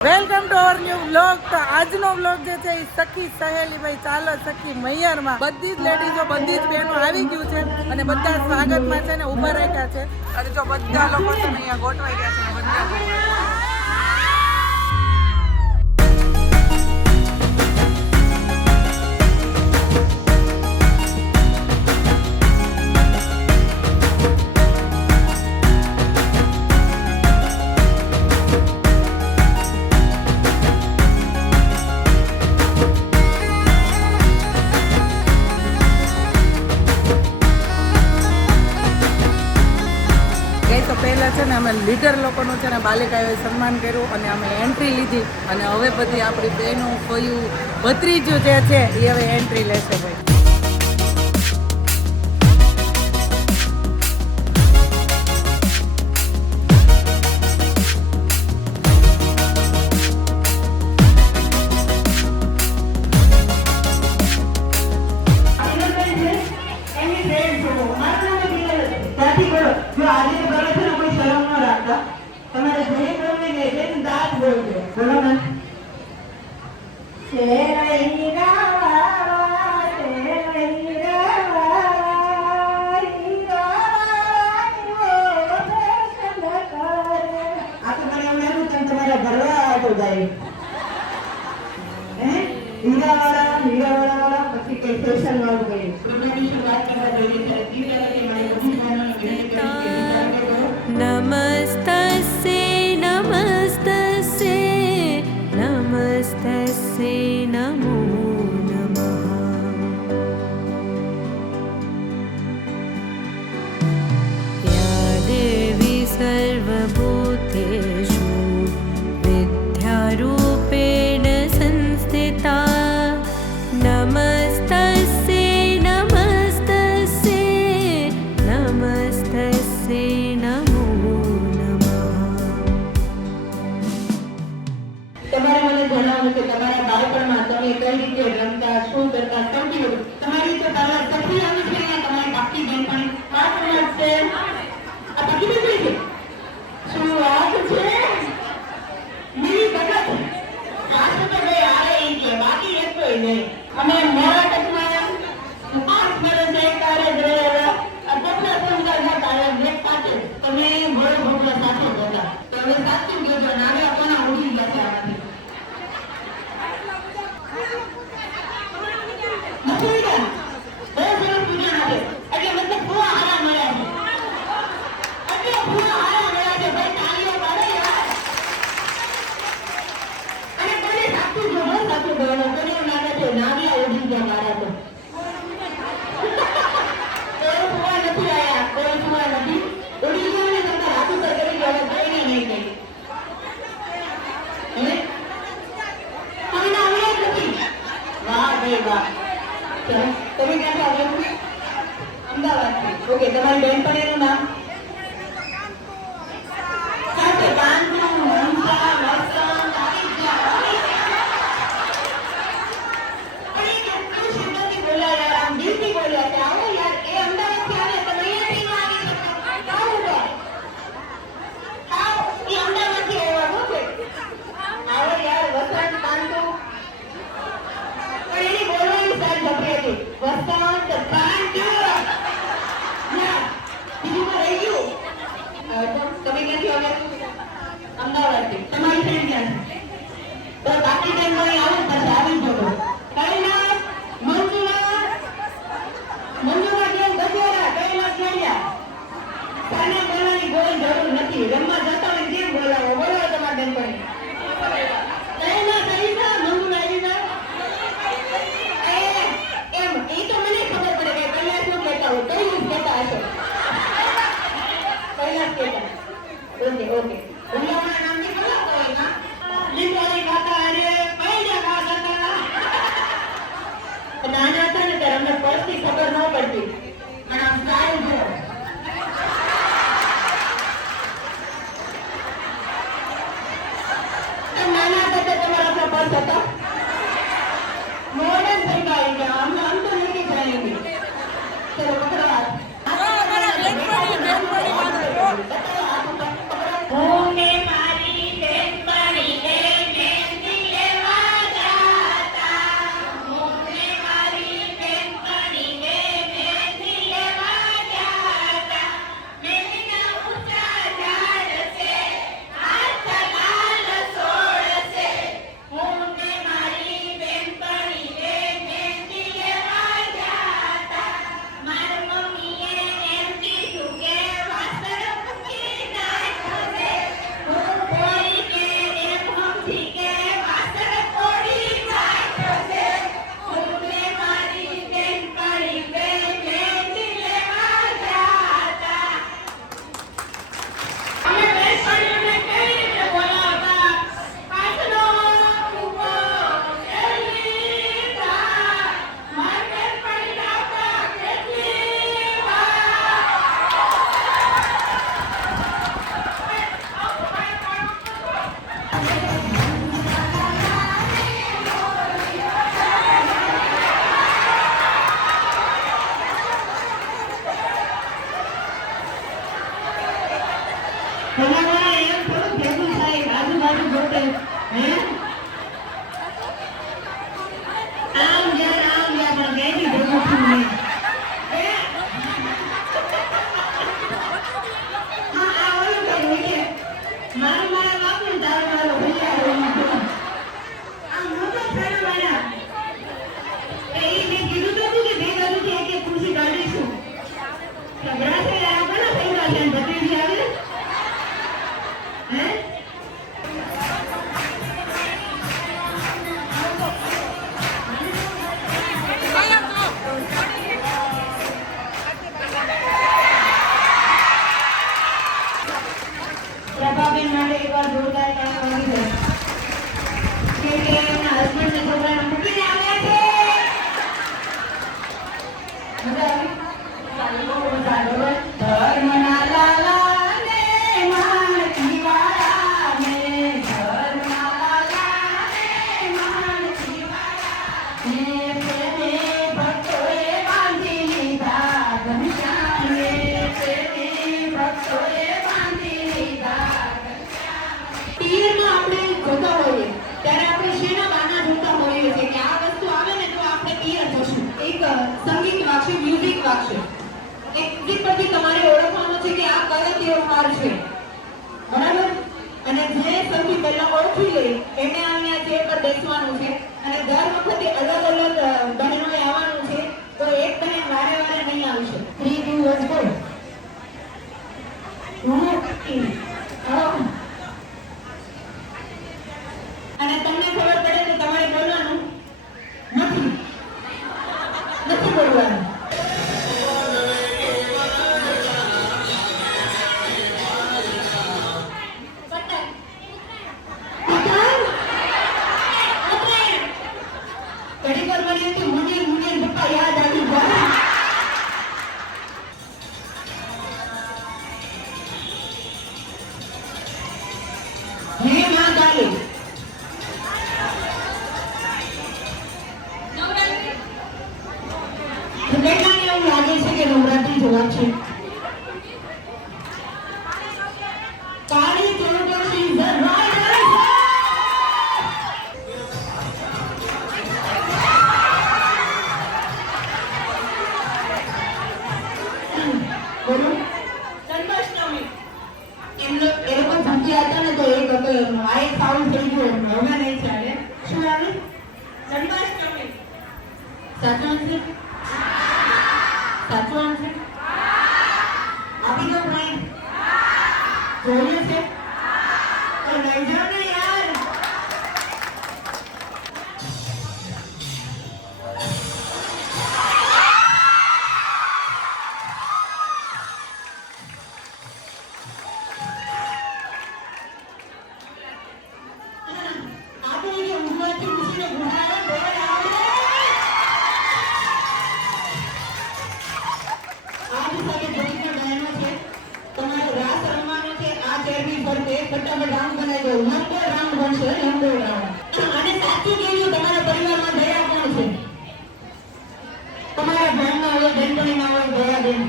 Welcome to our new vlog. તો આજનો vlog જે છે એ સખી સહેલી ભાઈ ચાલો સખી મૈયરમાં બધી જ લેડીઝો બધી જ બહેનો આવી ગયું છે અને બધા સ્વાગતમાં છે ને ઊભા રાખ્યા છે અને જો બધા લોકો છે ને અહીંયા ગોઠવાઈ ગયા છે ને બધા પહેલાં છે ને અમે લીડર લોકોનું છે ને બાલિકાઓએ સન્માન કર્યું અને અમે એન્ટ્રી લીધી અને હવે બધી આપણી બહેનો ફયું ભત્રીજું જે છે એ હવે એન્ટ્રી લેશે ભાઈ. તમારે જે બોલવી ને એને દાંત બોલજો. બોલો ને. શેરઈ રાવા શેરઈ રાવા આ તો મને એવું લાગ્યું કે તમારા ઘરવા આવતો જાય હે હીરાવાળા પછી કે ફેશન વાળું ગઈ પ્રોડક્શન વાત કરવા જોઈએ છે હીરાવાળા મારી બધી બહેનો નમસ્તસ્ય નમસ્તસ્ય નમસ્તસ્ય નમો નમઃ. યા દેવી સર્વભૂતેષુ વિદ્યારૂપેણ સંસ્થિતા નમસ્તસ્ય નમસ્તસ્ય નમસ્તસ્ય નમો નમઃ. તમારે મને જણાવો કે તમારા બાળપણમાં તમે કઈ રીતે રમતા શું કરતા સૌથી વધુ તમારી તો તારા સખી આવી છે ને તમારી બાકી બેન પણ બાળપણમાં છે આ બાકી બેન છે શું વાત છે મેરી બગત આ તો ભાઈ આરે એ કે બાકી એક કોઈ નહીં અમે મોરા ટકમાં 5 વર્ષ એક તારે રહેલા અપના સંગાના તારે એક પાસે તમે મોરો ભોગલા સાથે હતા તમે સાચું કહેજો નામે આપણા ઉડી ગયા છે આમાંથી નથી ગયા બહુ સરસ પૂજા આવે એટલે મતલબ બહુ આરામ મળ્યા છે એટલે બહુ આરામ મળ્યા છે ભાઈ તાળીઓ પાડો યાર અને કોને સાચું જોડો સાચું બોલો કોને એવું લાગે છે નાગલા ઉડી ગયા મારા તો કોઈ સુવા નથી આયા કોઈ સુવા નથી ઉડી ગયા ને તમારા હાથ ઉપર કરી ગયા કઈ નહીં કઈ હે તમને આવડે જ નથી વાહ ભાઈ વાહ તમે ક્યાંથી આવ્યા અમદાવાદથી ઓકે તમારી બેનપણીનું નામ સાથે બાંધુ મમતા વસંત આવી ગયા અને કેટલું શબ્દથી બોલ્યા યાર આમ દિલથી બોલ્યા કે આવો યાર એ અમદાવાદથી આવે તમે અહીંયાથી ન આવી શકો આવો આવો એ અમદાવાદથી આવ્યા હો કે આવો યાર વસંત બાંધુ પણ એની બોલવાની સ્ટાઇલ જબરી હતી વસંત બાંધુ ના બીજું તો રહી હે આમ ગયા પણ કેજી ભેગું થયું નહીં. હા આ ઓલું કઈ હોય મારા બાપુ તારો મારો ભૈયા હોય આ મોટો ફેરો મારા એ મેં કીધું તો હતું કે બે બાજુથી એક એક ખુરશી કાઢીશું. ગભરાશે યાર કોના ફેરા છે ભત્રીજી આવે હે પ્રભાબેન માટે એકવાર જોરદાર તાળી વાગી જાય કે એમના હસબન્ડ ને છોકરાને મૂકીને આવ્યા છે. મજા આવી? ચાલો બહુ મજા આવે. ધર્મના લાલાને માનતી વાળાને ધર્મના લાલાને માનતી વાળાને પ્રેમે ભક્તોએ બાંધી લીધા ઘનશ્યામને પ્રેમે ભક્તોએ બાંધી લીધા. પિયરમાં આપણે જોતા હોઈએ ત્યારે આપણે શેના ગાના જોતા હોઈએ છીએ કે આ વસ્તુ આવે ને તો આપણે પિયર જશું. એક સંગીત વાગશે, મ્યુઝિક વાગશે. એક ગીત પરથી તમારે ઓળખવાનું છે કે આ કયો તહેવાર છે, બરાબર? અને જે સૌથી પહેલા ઓળખી લે એને અહીંયા ચેર પર બેસવાનું છે અને દર વખતે અલગ અલગ બહેનોએ આવવાનું છે. તો એક બહેન વારે વારે નહીં આવશે. 3 2 1 ગો. અને તમને ખબર પડે તો તમારે બોલવાનું નથી બોલવાનું. ઘડી વાર મને તો મુનિયન પપ્પા યાદ આવી ગયા. હે માં કાલી કેટલાને એવું લાગે છે કે નવરાત્રી જવા છે? કાળી ચૌદશી બોલો. જન્માષ્ટમી એમનો એ લોકો ભૂખ્યા હતા ને તો એક હતો એમનો આ એક ફાઉલ થઈ ગયો એમનો હવે નહીં ચાલે. શું આવે? જન્માષ્ટમી. સાચું છે? સાચું છે? આપી દો ભાઈ. જોયું છે તો લઈ જાઓ ને યાર. આપણે જે ઊંઘમાંથી ઉઠીને ગુહારા ડોળે આવે આજ સાથે જોઈને બહેનો છે તમારે રાસ રમવાનો છે. આ ચેરવી ફરતે ફટાફટ રાઉન્ડ બનાવી દો. લંબો રાઉન્ડ બનશે, લંબો રાઉન્ડ. અને સાચું કહેવું તમારા પરિવારમાં દયા કોણ છે? તમારા ભાઈમાં હોય, બેનપણીમાં હોય દયા બેન.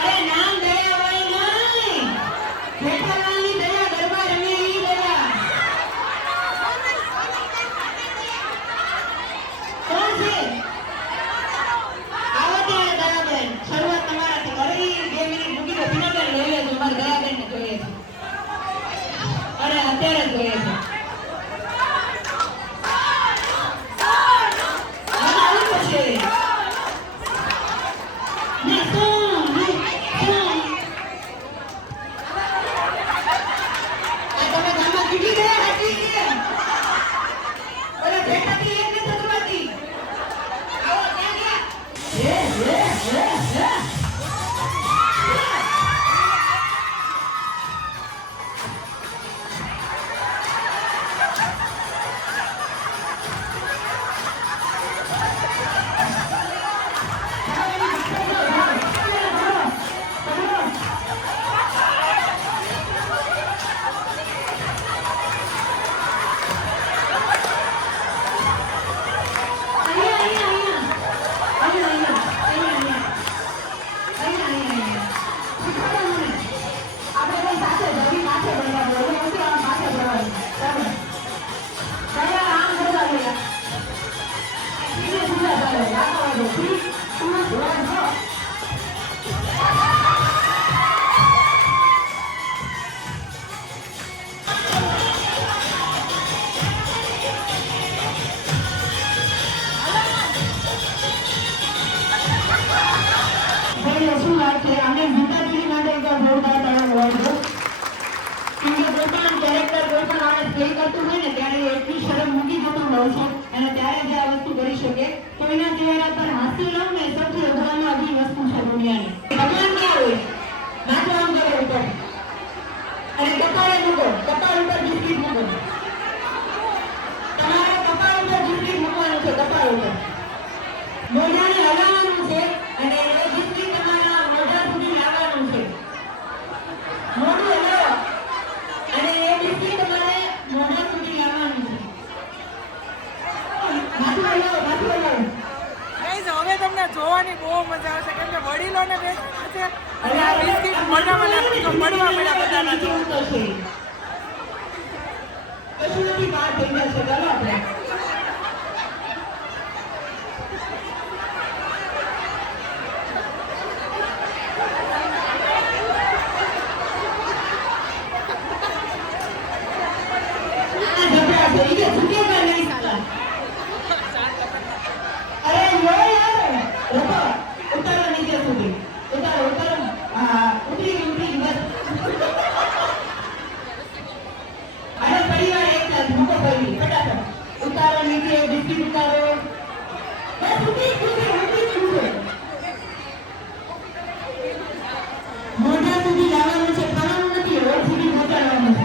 અરે નામ દયા હોય નહીં, જેઠાલાલની દયા ગરબા રમે ઈ દયા. કોણ છે? આવો ત્યારે દયાબેન. શરૂઆત તમારાથી કરી. 2 મિનિટ મૂકી દો. પીનાબેન લઈ લેજો. મારે દયાબેનને જોઈએ છે. અરે અત્યારે જ જોઈએ છે. મને આવું પડશે. ને શું? આ તમે ગામમાં કેટલી દયા હતી છે? ઓલા જેઠાથી એક ને સદવાથી. આવો ત્યાં ગયા. વાત છે. અને ગીતાજી માટે એક જોરદાર તાળીઓ વગાડજો. કેમ કે કોઈ પણ કેરેક્ટર કોઈ પણ માણસ પ્લે કરતું હોય ને ત્યારે એટલી શરમ મૂકી જતું હોય છે અને ત્યારે જે આ વસ્તુ કરી શકે. કોઈના ચહેરા પર હાસ્ય લાવ ને સૌથી અઘરામાં અઘરી વસ્તુ છે દુનિયાની. ભગવાન ક્યાં હોય? નાચો આમ કરો ઉપર અને કપાળે મૂકો, કપાળ ઉપર બિસ્કિટ મૂકો. તમારે કપાળ ઉપર બિસ્કિટ મૂકવાનું છે, કપાળ ઉપર મોઢાને હલાવવાનું છે અને એ બિસ્કિટ તમારા મોઢા સુધી લાવવાનું છે. મોઢું હલાવો અને એ બિસ્કિટ તમારે મોઢા સુધી લાવવાનું છે. માથું હલાવો, માથું હલાવો. Guys, હવે તમને જોવાની બહુ મજા આવશે કેમ કે વડીલોને બેસવાના છે અને આ બિસ્કિટ મોઢામાં નાખી તો પડવા મળ્યા બધાના જો. કશું નથી, બહાર થઈ જશે. ચાલો આપણે મોઢા સુધી લાવવાનું છે, ખાવાનું નથી, રોડ સુધી પહોંચાડવાનું છે.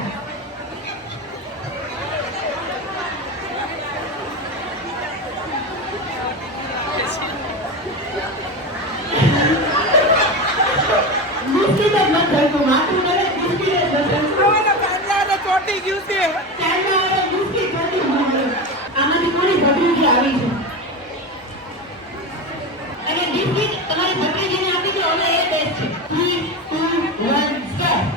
બિસ્કિટ જ નથી થયું, માથું કરે બિસ્કિટ જ નથી. હવે તો કાંદલાને ચોંટી ગયું છે. ચાંદા બિસ્કિટ નથી મળ્યું. આમાંથી કોની ભત્રીજી આવી છે અને બિસ્કિટ તમારી ભત્રીજીને આપી દો. હવે એ બેસ્ટ છે. 3, 2, 1 સ્ટાર્ટ.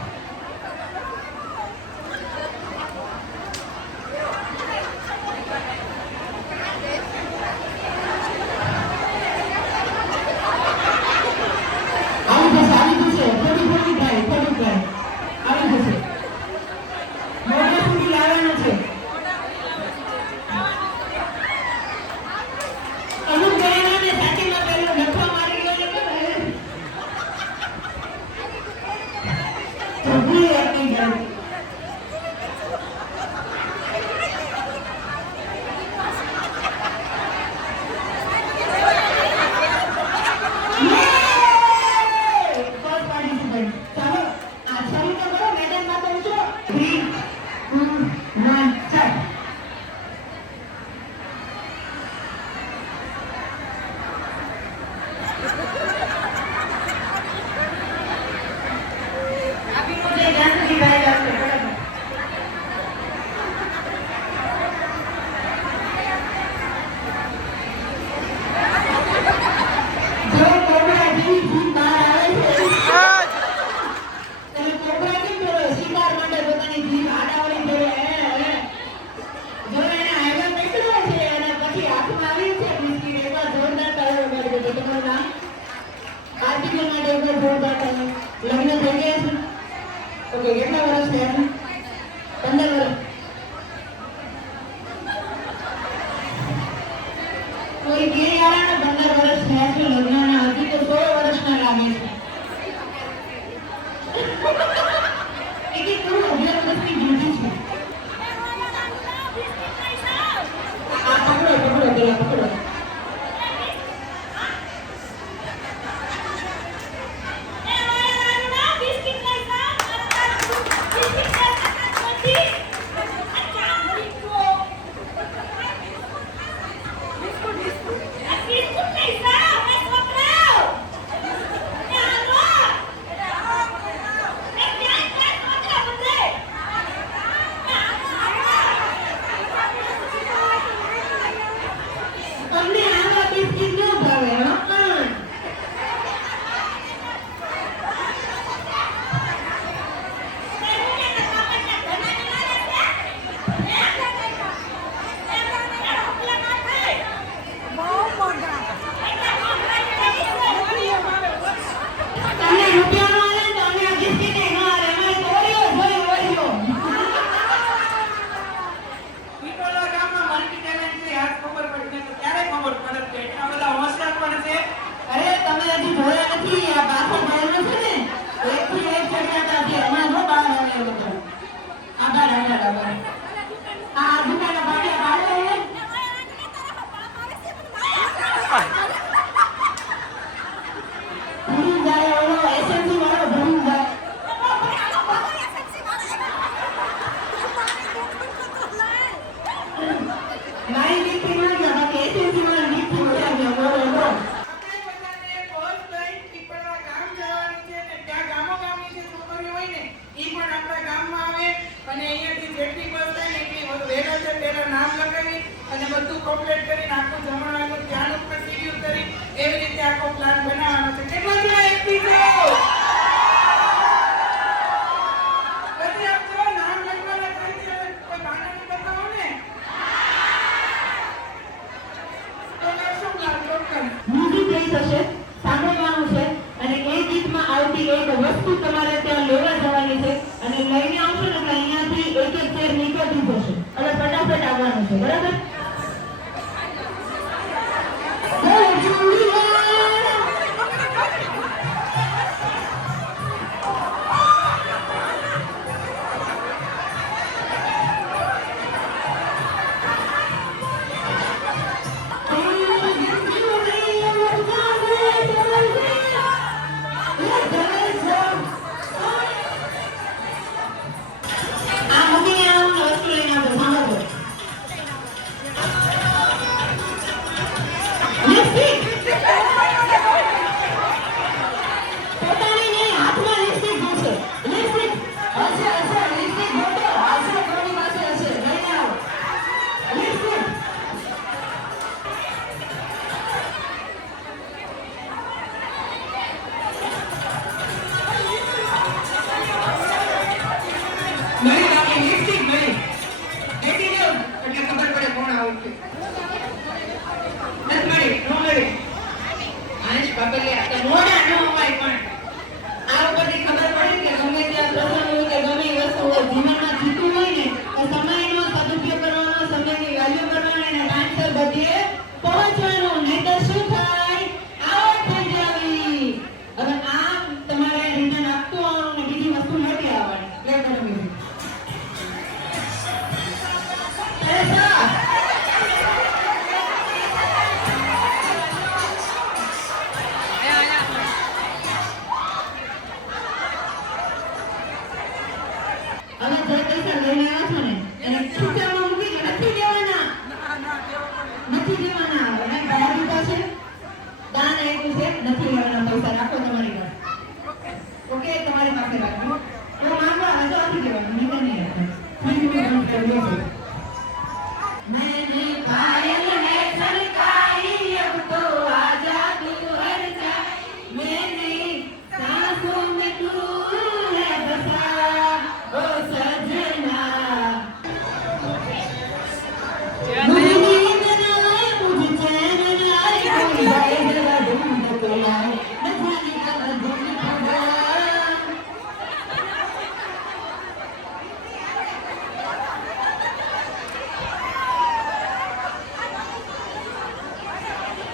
આવી જશે, થોડી થાય, આવી જશે. મોઢા સુધી લાવવાનું છે. અમુક જણાને સાચીમાં પહેલો લખવા મારી ગયો ને ભૂલી આપી જાય. લગ્ન થઈ ગયા છે? ઓકે, કેટલા વર્ષ થયા છે? 15 વર્ષ. કોઈ કે યાર 15 વર્ષ થયા છે લગ્નના, હજી તો 16 વર્ષના લાગે છે. એક પૂરું 11 વર્ષની ડ્યુટી છે. આ પકડો પેલા પકડો. અરે તમે હજી જોયા નથી આ પાછળ લાઈન નીકળી ન ગયા બાકી એસએસસી વાળા નીકળી ગયા બોલો આપણે બધાને ફર્સ્ટ લાઈન પીપળવા ગામ જવાનું છે અને ત્યાં ગામોગામની જે છોકરીઓ હોય ને ઈ પણ આપણા ગામમાં આવે અને અહીંયાથી જેટલી બસ થાય ને એટલી વહેલા છે પહેલા નામ લગાવી અને બધું કમ્પ્લીટ કરીને આખું જમણવાનું ધ્યાન ઉપર શેડ્યુલ કરી એવી રીતે આખો પ્લાન બનાવવાનો છે. કેટલા જણા એક્ટિવ છો? પછી આપજો નામ લખવાના કરી છે કોઈ બહાના નહીં બતાવો ને તો કરશું પ્લાન ચોક્કસ. મ્યુઝિક પ્લે થશે, સાંભળવાનું છે અને એ ગીતમાં આવતી એક વસ્તુ તમારે ત્યાં લેવા જવાની છે અને લઈને આવશો ને એટલે અહીંયાથી એક એક ચેર નીકળતી જશે એટલે ફટાફટ આવવાનું છે. બરાબર? આ મૂકીને આવવાનું વસ્તુ લઈને આવજો. સાંભળજો. લિપસ્ટિક પોતાની નહીં, હાથમાં લિપસ્ટિક જોશે. લિપસ્ટિક હશે લિપસ્ટિક ગોતો હશે, કોની પાસે હશે લઈને આવો. લિપસ્ટિક નહીં લાગે, લિપસ્ટિક નહીં દેખી લો એટલે ખબર પડે કોણ આવું છે. નથી મળી નો મળી આંશ બાબલિયા તો મોડા ન હોય પણ આ ઉપરથી ખબર પડે કે ગમે ત્યાં પ્રસંગ હોય કે ગમે એ વસ્તુ હોય જીવનમાં જીતું હોય ને તો સમયનો સદુપયોગ કરવાનો, સમયની વેલ્યુ કરવાની અને ટાઈમસર બધે પહોંચવાનું. નહીંતર શું થાય? આઉટ થઈ જાવી. હવે આ તમારે રિટર્ન આપતું આવવાનું ને બીજી વસ્તુ લેતી આવવાની. લે કરો બીજું. હવે જે પૈસા લઈને આવ્યા છો ને એને ખીચામાં મૂકીને નથી દેવાના. નથી દેવાના. અને ઘણા દીધા છે, દાન આપ્યું છે, નથી લેવાના પૈસા. રાખો તમારી પાસે. ઓકે, તમારી પાસે રાખો. તો માંગવા હજુ નથી દેવાનું, નહીં નહીં રાખો. मैंने पायल है सरकारी अब तो आजा तू हर जा मैंने सांसों में तू है बसा ओ सजना मुझे नींद न आए मुझे चैन न आए कोई जाए जरा ढूंढ के लाए न जाने कब ढूंढ खुदा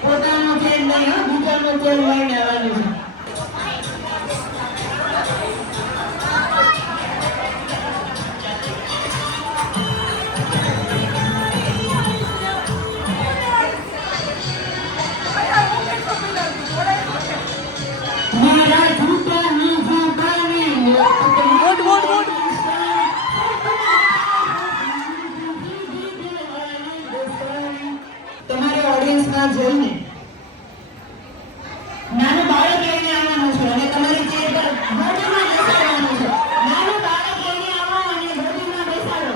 પોતાનો ચેન નહીં હો, બીજાનો ચેન લઈને આવવાનું છે. મારા જૂતા ની જૂતાની તમારે ઓડિયન્સમાં જોઈને નાનું બાળક લઈને આવવાનું છે અને તમારી ચેર પર ગોદીમાં બેસાડવાનું છે. નાનું બાળક લઈને આવો અને ગોદીમાં બેસાડો.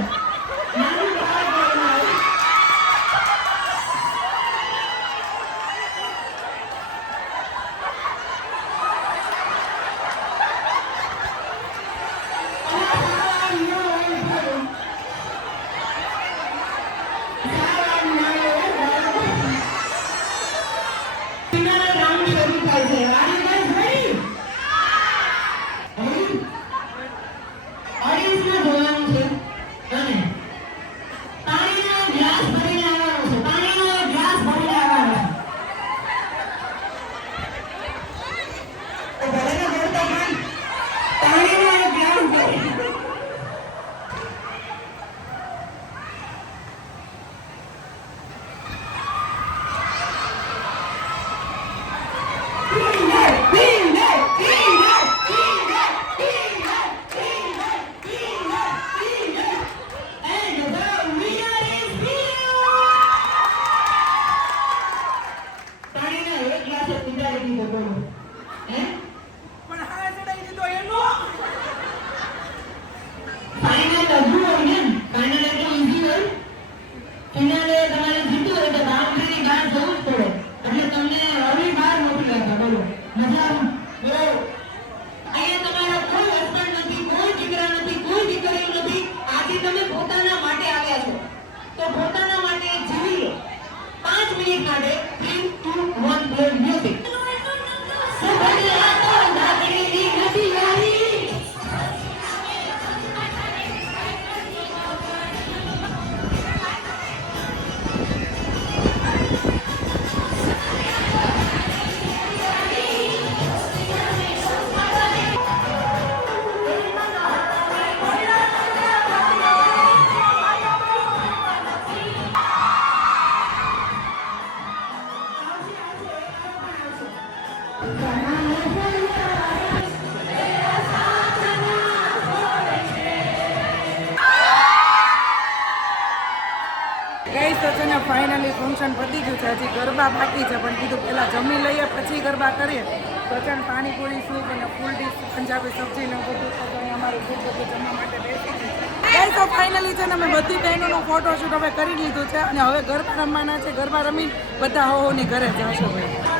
નાનું બાળક લઈને આવો. માટે 3, 2, 1 પ્લે મ્યુઝિક. સભડિયા તો લાગણી નથી યારી. ગઈ તો છે ને ફાઇનલી ફંક્શન પતી ગયું છે. હજી ગરબા બાકી છે પણ કીધું પહેલાં જમી લઈએ પછી ગરબા કરીએ. તો છે ને પાણીપુરી સૂપ અને ફૂલ ડીશ પંજાબી સબ્જી ને બધું તો અહીં અમારું ફૂડ બધું જમવા માટે બેસી ગયું છે. ગઈ તો ફાઇનલી છે ને અમે બધી બહેનોનું ફોટોશૂટ હવે કરી લીધું છે અને હવે ગરબા રમવાના છે. ગરબા રમીને બધા હોની ઘરે જશો ભાઈ.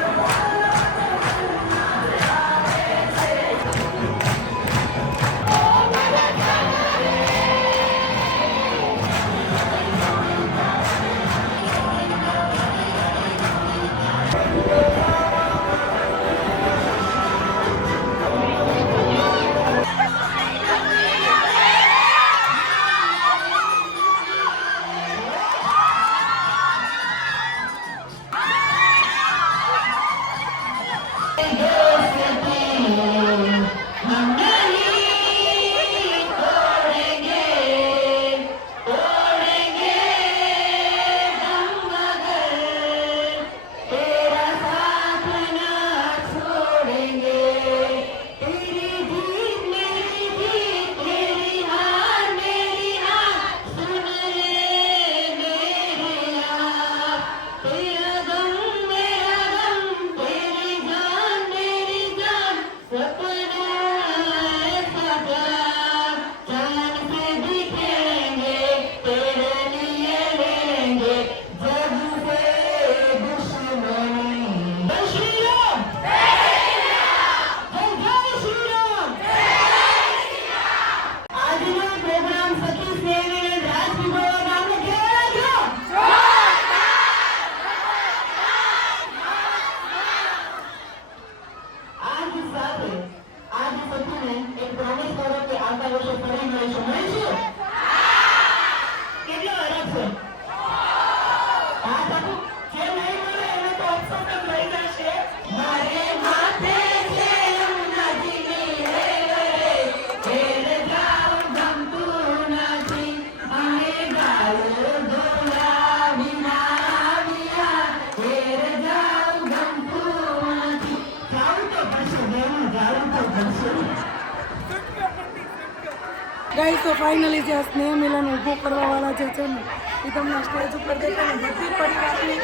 ગાઈસ તો ફાઇનલી જે આ સ્નેહ મિલન ઊભું કરવાવાળા જે છે ને એ તમને સ્ટેજ ઉપર દેખાય ને બધી પરિવારની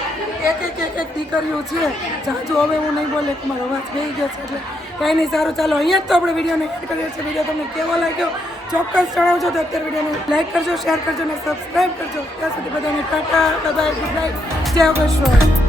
એક દીકરીઓ છે. જાજુ હવે હું નહીં બોલે કે મારો અવાજ બેસી ગયો છે એટલે કંઈ નહીં. સારું ચાલો અહીંયા જ તો આપણે વિડીયોને એડ કરીએ છીએ. વિડીયો તમને કેવો લાગ્યો ચોક્કસ જણાવજો. તો અત્યારે વિડીયોને લાઈક કરજો, શેર કરજો અને સબસ્ક્રાઈબ કરજો. ત્યાં સુધી બધાને Tata, bye bye, good night, જય યોગેશ્વર.